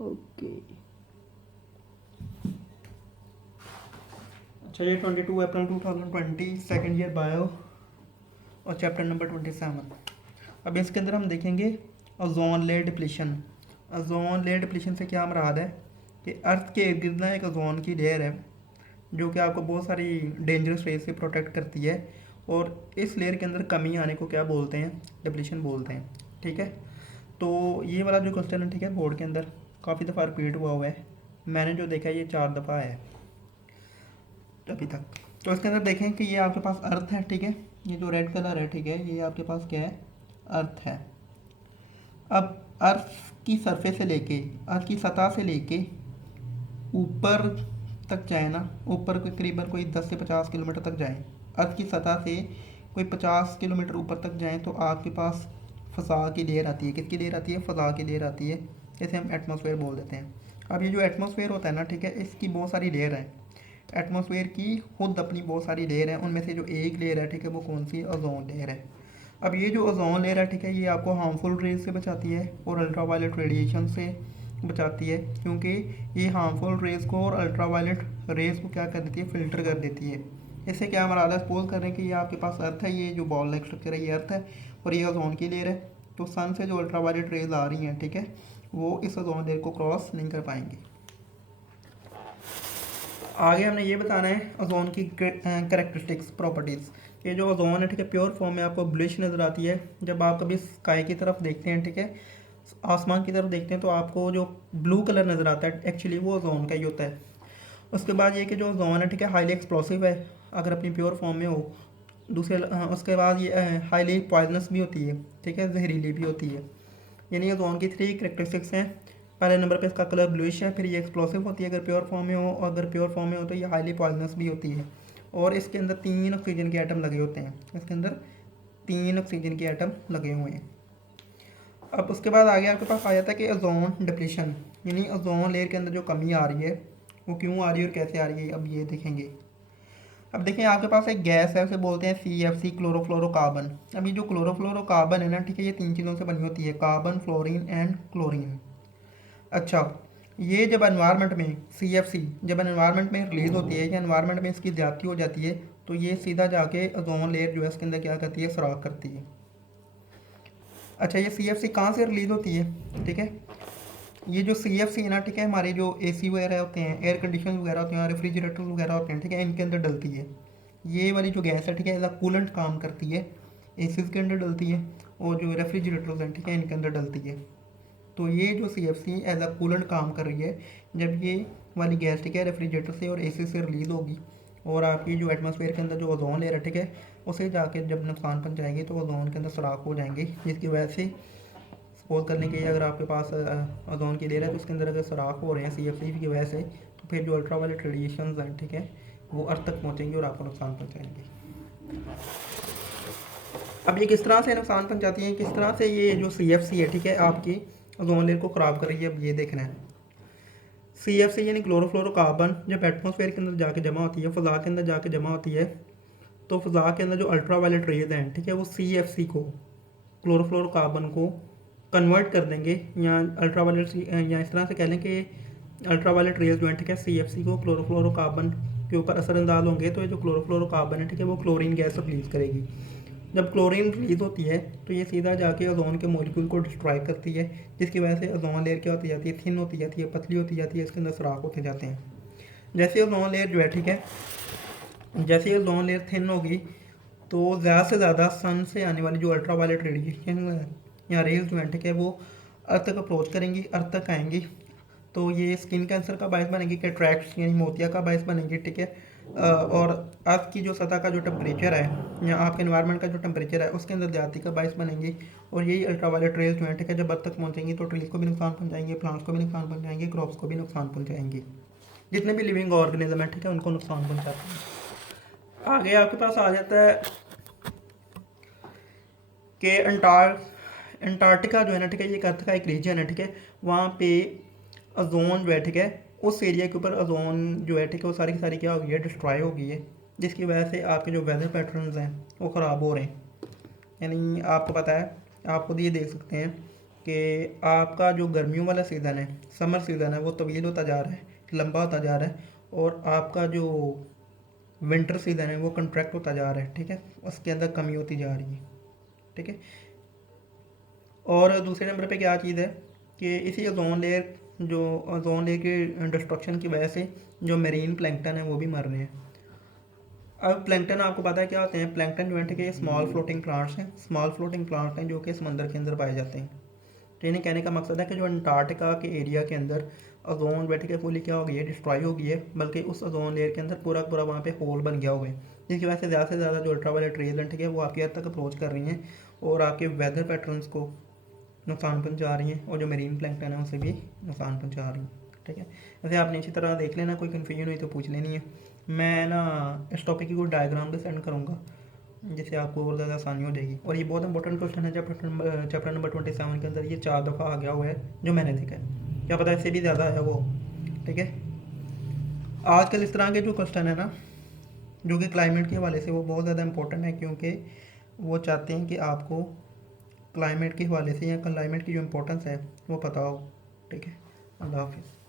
Okay. अच्छा, ये 22 अप्रैल 2020, second year bio और चैप्टर नंबर 27। अब इसके अंदर हम देखेंगे ozone layer depletion. Ozone layer depletion से क्या मुराद है कि अर्थ के इर्द गिर्द ना एक ओजोन की लेयर है जो कि आपको बहुत सारी डेंजरस रेज से प्रोटेक्ट करती है, और इस लेयर के अंदर कमी आने को क्या बोलते हैं, डिप्लीशन बोलते हैं। ठीक है, तो ये वाला जो क्वेश्चन है, ठीक है, बोर्ड के अंदर काफ़ी दफ़ा रिपीट हुआ है। मैंने जो देखा है ये 4 दफ़ा है अभी तक। तो इसके अंदर देखें कि ये आपके पास अर्थ है, ठीक है, ये जो रेड कलर है, ठीक है, ये आपके पास क्या है, अर्थ है। अब अर्थ की सरफेस से लेके, अर्थ की सतह से लेके ऊपर तक जाए ना, ऊपर कोई करीबन कोई 10 से 50 किलोमीटर तक जाए, अर्थ की सतह से कोई 50 किलोमीटर ऊपर तक जाए, तो आपके पास फ़ज़ा की लेयर आती है। किसकी लेयर आती है? फ़ज़ा की लेयर आती है, जैसे हम एटमॉस्फेयर बोल देते हैं। अब ये जो एटमॉस्फेयर होता है ना, ठीक है, इसकी बहुत सारी लेयर हैं। एटमॉस्फेयर की खुद अपनी बहुत सारी लेयर हैं, उनमें से जो एक लेयर है, ठीक है, वो कौन सी? ओजोन लेयर है। अब ये जो ओजोन लेयर है, ठीक है, ये आपको हार्मफुल रेज से बचाती है और अल्ट्रावायलेट रेडिएशन से बचाती है, क्योंकि ये हार्मफुल रेज को और अल्ट्रावायलेट रेज को क्या कर देती है? फिल्टर कर देती है। इससे क्या हमारा है? सपोज कर रहे हैं कि ये आपके पास अर्थ है, ये जो बॉल लाइक स्ट्रक्चर है ये अर्थ है और ये ओजोन की लेयर है। तो सन से जो अल्ट्रावायलेट रेज आ रही हैं, ठीक है, वो इस ओजोन लेयर को क्रॉस नहीं कर पाएंगी। आगे हमने ये बताना है ओजोन की करेक्टरिस्टिक्स, प्रॉपर्टीज़। ये जो ओजोन है, ठीक है, प्योर फॉर्म में आपको ब्लूइश नज़र आती है। जब आप कभी स्काई की तरफ देखते हैं, ठीक है, आसमान की तरफ देखते हैं, तो आपको जो ब्लू कलर नज़र आता है, एक्चुअली वो ओजोन का ही होता है। उसके बाद ये कि जो ओजोन है, ठीक है, हाईली एक्सप्लोसिव है अगर अपनी प्योर फॉर्म में हो। दूसरे उसके बाद ये हाईली पॉइजनस भी होती है, ठीक है, जहरीली भी होती है। यानी ओजोन की 3 करेक्टरिस्टिक्स हैं। पहले नंबर पे इसका कलर ब्लूइश है, फिर ये एक्सप्लोसिव होती है अगर प्योर फॉर्म में हो, और अगर प्योर फॉर्म में हो तो ये हाईली पॉइजनस भी होती है। और इसके अंदर 3 ऑक्सीजन के एटम लगे होते हैं, इसके अंदर 3 ऑक्सीजन के एटम लगे हुए हैं। अब उसके बाद आगे आपके पास आ जाता है कि ओजोन डिप्लीशन, यानी ओजोन लेयर के अंदर जो कमी आ रही है वो क्यों आ रही है और कैसे आ रही है, अब ये देखेंगे। अब देखें, आपके पास एक गैस है, उसे बोलते हैं CFC, क्लोरोफ्लोरोकार्बन। अब ये जो क्लोरोफ्लोरोकार्बन है ना, ठीक है, ये 3 चीज़ों से बनी होती है, कार्बन, फ्लोरीन एंड क्लोरीन। अच्छा, ये जब एनवायरनमेंट में CFC जब एनवायरनमेंट में रिलीज होती है या एनवायरनमेंट में इसकी ज़्यादती हो जाती है, तो ये सीधा जाके ओजोन लेयर जो है इसके अंदर क्या करती है? सुराख करती है। अच्छा, ये CFC कहाँ से रिलीज होती है? ठीक है, ये जो CFC है ना, ठीक है, हमारे जो AC वगैरह होते हैं, एयर कंडीशन वगैरह होते हैं, रेफ्रिजरेटर वगैरह होते हैं, ठीक है, इनके अंदर डलती है। ये वाली जो गैस है, ठीक है, एज अ कूलेंट काम करती है, एसीज के अंदर डलती है, और जो रेफ्रिजरेटर्स हैं, ठीक है, इनके अंदर डलती है। तो ये जो CFC एज अ कूलेंट काम कर रही है, जब ये वाली गैस, ठीक है, रेफ्रिजरेटर से और AC से रिलीज होगी और आपकी जो एटमॉस्फेयर के अंदर जो ओजोन लेयर है, ठीक है, उसे जाके जब नुकसान पहुंचाएंगे तो ओजोन के अंदर सुराख हो जाएंगे, जिसकी वजह से सपोज करने के लिए अगर आपके पास ओजोन की लेयर है तो उसके अंदर अगर सुराख हो रहे हैं CFC की वजह से, तो फिर जो अल्ट्रावायलेट रेडिएशन हैं, ठीक है, वो अर्थ तक पहुंचेंगे और आपको नुकसान पहुंचाएंगे। अब ये किस तरह से नुकसान पहुंचाती हैं, किस तरह से ये जो CFC है, ठीक है, आपकी ओजोन लेयर को ख़राब कर रही है, अब ये देखना है। CFC यानी क्लोरोफ्लोरोकार्बन जब एटमॉस्फेयर के अंदर जाके जमा होती है, फ़ज़ा के अंदर जाके जमा होती है, तो फ़ज़ा के अंदर जो अल्ट्रावायलेट रेज हैं, ठीक है, वो CFC को, क्लोरोफ्लोरोकार्बन को कन्वर्ट कर देंगे, या अल्ट्रावायलेट, या इस तरह से कह लें कि अल्ट्रावायलेट रेज जो है, ठीक है, CFC को क्लोरोफ्लोरोकार्बन के ऊपर असरअंदाज होंगे, तो ये जो क्लोरोफ्लोरोकार्बन है, ठीक है, वो क्लोरीन गैस रिलीज़ करेगी। जब क्लोरीन रिलीज होती है तो ये सीधा जाके ओजोन के मॉलिक्यूल को डिस्ट्रॉय करती है, जिसकी वजह से ओजोन लेयर क्या होती जाती है? थिन होती जाती है, पतली होती जाती है, इसके अंदर सुराख होते जाते हैं। जैसे ओजोन लेयर जो है, ठीक है, जैसे ही ओजोन लेयर थिन होगी तो ज़्यादा से ज़्यादा सन से आने वाली जो अल्ट्रावायलेट रेडिएशन या रेज जो है, ठीक है, वो अर्थ तक अप्रोच करेंगी, अर्थ तक आएंगी, तो ये स्किन कैंसर का बायस बनेगी, कैट्रैक्ट यानी मोतिया का बायस बनेगी, ठीक है। और अर्थ की जो सतह का जो टेम्परेचर है या आपके एनवायरनमेंट का जो टेम्परेचर है उसके अंदर ज़्यादती का बायस बनेंगी, और यही अल्ट्रावायलेट रेज जो है, ठीक है, जब अर्थ तक पहुँचेंगी तो ट्रीज को भी नुकसान पहुँचाएंगे, प्लांट्स को भी नुकसान पहुँचाएंगे, क्रॉप्स को भी नुकसान पहुँचाएंगी, जितने भी लिविंग ऑर्गेनिज्म है, ठीक है, उनको नुकसान पहुँचाते हैं। आगे आपके पास आ जाता है कि अंटार्कटिका जो है ना, ठीक है, ये एक अर्थ का एक रीजन है, ठीक है, वहाँ पे ओजोन जो है, ठीक है, उस एरिया के ऊपर ओजोन जो है, ठीक है, वो सारी की सारी क्या हो गई है? डिस्ट्रॉय हो गई है, जिसकी वजह से आपके जो वेदर पैटर्न्स हैं वो ख़राब हो रहे हैं। यानी आपको पता है, आप खुद ये देख सकते हैं कि आपका जो गर्मियों वाला सीज़न है, समर सीज़न है, वो तवील होता जा रहा है, लंबा होता जा रहा है, और आपका जो विंटर सीज़न है वो कंट्रैक्ट होता जा रहा है, ठीक है, उसके अंदर कमी होती जा रही है, ठीक है। और दूसरे नंबर पे क्या चीज़ है कि इसी ओजोन लेयर, जो ओजोन लेयर की डिस्ट्रक्शन की वजह से जो मेरीन प्लैंकटन है वो भी मर रहे हैं। अब प्लैंकटन आपको पता है क्या होते हैं? प्लैंकटन जो है ठीक है, स्मॉल फ्लोटिंग प्लांट्स हैं, स्मॉल फ्लोटिंग प्लांट हैं जो कि समंदर के अंदर पाए जाते हैं। तो इन्हें कहने का मकसद है कि जो अंटार्कटिका के एरिया के अंदर ओजोन बैठ के फुली क्या हो गई है, डिस्ट्रॉय हो गई है, बल्कि उस ओजोन लेयर के अंदर पूरा पूरा वहाँ पे होल बन गया हुआ है, जिसकी वजह से ज़्यादा जो अल्ट्रावायलेट रेज हैं ठीक है वो आपकी हद तक अप्रोच कर रही हैं और आपके वेदर पैटर्न्स को नुकसान पहुँचा रही हैं, और जो मरीन प्लैंकटन है उसे भी नुकसान पहुँचा रही हैं, ठीक है। वैसे आपने इसी तरह देख लेना, कोई कन्फ्यूजन हुई तो पूछ लेनी है। मैं ना इस टॉपिक की कोई डायग्राम भी सेंड करूँगा जिससे आपको और ज़्यादा आसानी हो जाएगी। और ये बहुत इंपॉर्टेंट क्वेश्चन है, चैप्टर नंबर 27 के अंदर ये 4 दफ़ा आ गया हुआ है जो मैंने देखा है, क्या पता इससे भी ज़्यादा है वो, ठीक है। आजकल इस तरह के जो क्वेश्चन है ना, जो कि क्लाइमेट के हवाले से, वो बहुत ज़्यादा इंपॉर्टेंट है, क्योंकि वो चाहते हैं कि आपको क्लाइमेट के हवाले से या क्लाइमेट की जो इम्पोर्टेंस है वो पता हो, ठीक है। अल्लाह हाफिज़।